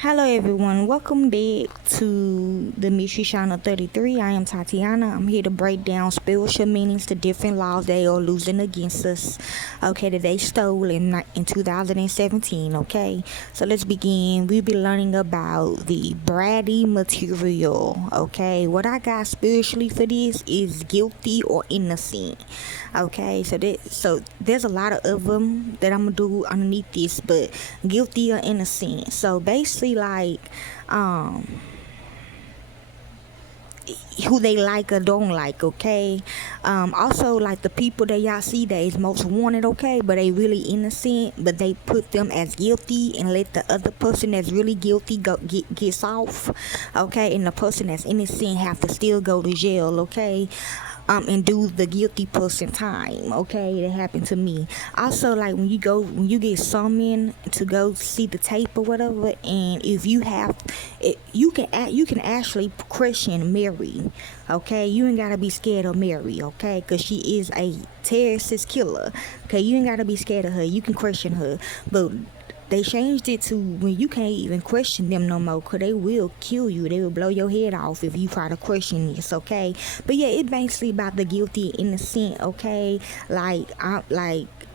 Hello everyone, welcome back to the Mystery Channel 33. I am Tatiana. I'm here to break down spiritual meanings to different laws they are losing against us. Okay, that they stole in 2017. Okay, so let's begin. We'll be learning about the Brady Material. Okay, what I got spiritually for this is guilty or innocent. Okay, so there's a lot of them that I'm gonna do underneath this, but guilty or innocent. So basically, like, um, who they like or don't like. Okay, also like the people that y'all see that is most wanted. Okay, but they really innocent, but they put them as guilty and let the other person that's really guilty gets off. Okay, and the person that's innocent have to still go to jail. Okay, and do the guilty person time. Okay, that happened to me. Also, like when you get summoned to go see the tape or whatever, and if you have it, you can actually question Mary. Okay, you ain't gotta be scared of Mary. Okay, because she is a terrorist killer. Okay, you ain't gotta be scared of her. You can question her, but they changed it to when you can't even question them no more, because they will kill you. They will blow your head off if you try to question this. Okay, but yeah, it's basically about the guilty and innocent. Okay,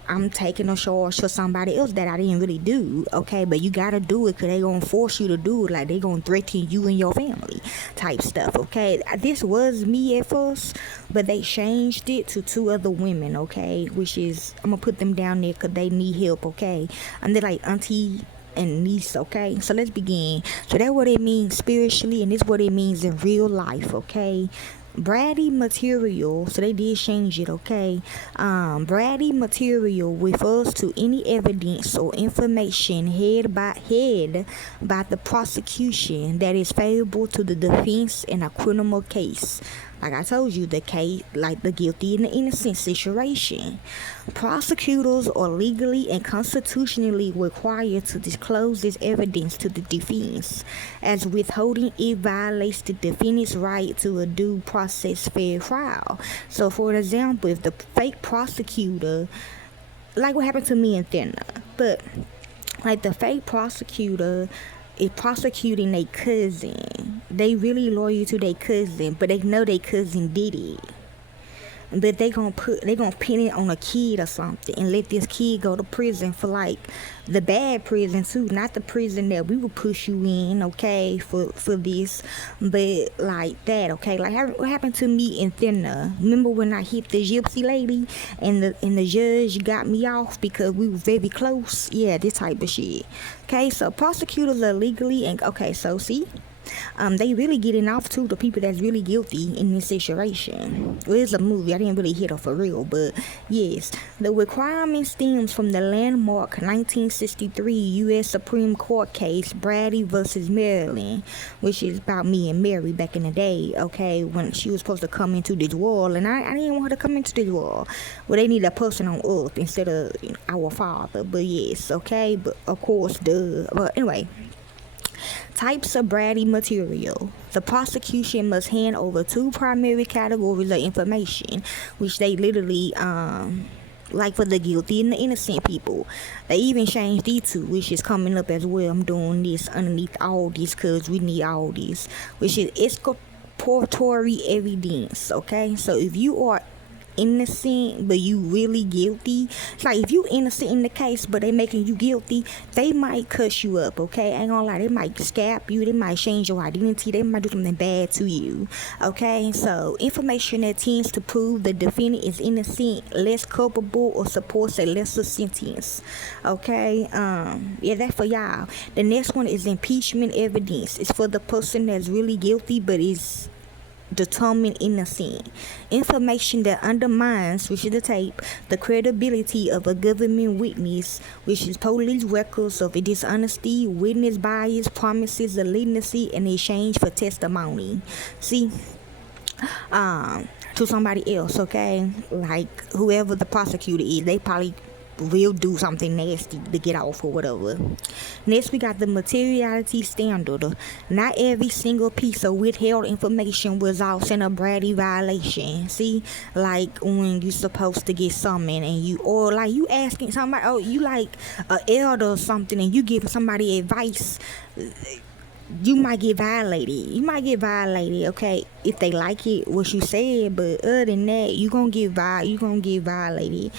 I'm taking a charge for somebody else that I didn't really do. Okay, but you gotta do it because they gonna force you to do it. Like they gonna threaten you and your family type stuff. Okay, this was me at first, but they changed it to two other women. Okay, which is I'm gonna put them down there because they need help. Okay, and they're like auntie and niece. Okay, so let's begin. So that's what it means spiritually, and this what it means in real life. Okay, Brady Material, so they did change it. Okay, Brady Material refers to any evidence or information head by the prosecution that is favorable to the defense in a criminal case. Like I told you, the case, like the guilty and the innocent situation. Prosecutors are legally and constitutionally required to disclose this evidence to the defense. As withholding it violates the defendant's right to a due process fair trial. So, for example, if the fake prosecutor, like what happened to me and Thinner, but like the fake prosecutor is prosecuting their cousin. They really loyal to their cousin, but they know their cousin did it. But they gonna pin it on a kid or something and let this kid go to prison for like the bad prison too, not the prison that we would push you in. Okay, for this, but like that. Okay, like what happened to me in Thinner. Remember when I hit the gypsy lady and the judge got me off because we were very close. Yeah, this type of shit. Okay, so prosecutors are legally and okay, so see, they really getting off to the people that's really guilty in this situation. Well, it's a movie. I didn't really hit her for real, but yes, the requirement stems from the landmark 1963 U.S. Supreme Court case Brady versus Maryland, which is about me and Mary back in the day. Okay, when she was supposed to come into this world, and I didn't want her to come into this world. Well, they need a person on earth instead of our father. But yes, okay, but of course, duh. But anyway. Types of Brady material. The prosecution must hand over two primary categories of information, which they literally, like for the guilty and the innocent people. They even changed these two, which is coming up as well. I'm doing this underneath all this because we need all this, which is exculpatory evidence. Okay, so if you are innocent but you really guilty, like if you innocent in the case but they making you guilty, they might cuss you up. Okay, ain't gonna lie, they might scap you, they might change your identity, they might do something bad to you. Okay, so information that tends to prove the defendant is innocent, less culpable, or supports a lesser sentence. Okay, yeah, that's for y'all. The next one is impeachment evidence. It's for the person that's really guilty but is determined innocent. Information that undermines, which is the tape, the credibility of a government witness, which is police records of a dishonesty, witness bias, promises of leniency in exchange for testimony. See, to somebody else. Okay, like whoever the prosecutor is, they probably will do something nasty to get off or whatever. Next, we got the materiality standard. Not every single piece of withheld information results in a Brady violation. See, like when you're supposed to get summoned and you asking somebody, oh, you like a elder or something, and you giving somebody advice, you might get violated, okay, if they like it what you said. But other than that, you gonna get violated.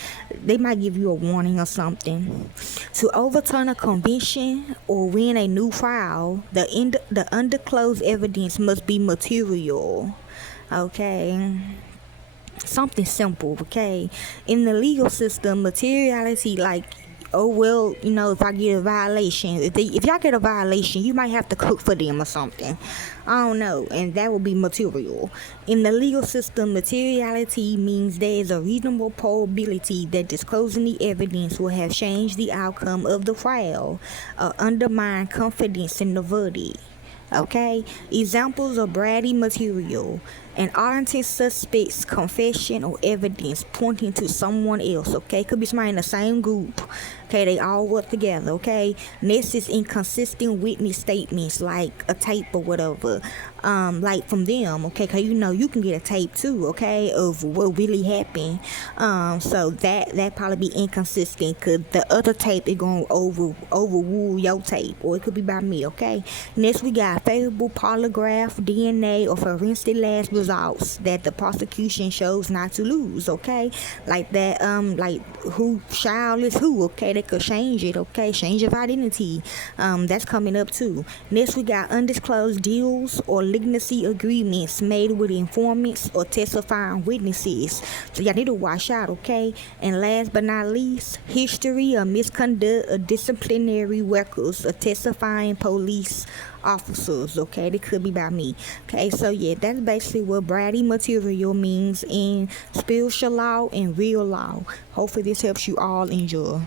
They might give you a warning or something. To overturn a conviction or win a new trial, the undisclosed evidence must be material, okay. Something simple, okay. In the legal system, materiality, like, oh well, if I get a violation, if y'all get a violation, you might have to cook for them or something, I don't know, and that will be material. In the legal system, materiality means there is a reasonable probability that disclosing the evidence will have changed the outcome of the trial or undermine confidence in the verdict. Okay, examples of Brady material: an ardent suspect's confession or evidence pointing to someone else. Okay, could be somebody in the same group. Okay, they all work together. Okay, next is inconsistent witness statements, like a tape or whatever, like from them. Okay, cause you can get a tape too. Okay, of what really happened. So that probably be inconsistent, cause the other tape is gonna overrule your tape, or it could be by me. Okay, next we got favorable polygraph, DNA, or forensic lab results that the prosecution chose not to lose. Okay, like that, like who child is who. Okay, they could change it. Okay, change of identity. That's coming up too. Next we got undisclosed deals or leniency agreements made with informants or testifying witnesses. So y'all need to watch out. Okay, and last but not least, history of misconduct or disciplinary records of testifying police officers. Okay, they could be by me. Okay, so yeah, that's basically what Brady material means in spiritual law and real law. Hopefully this helps you all. Enjoy.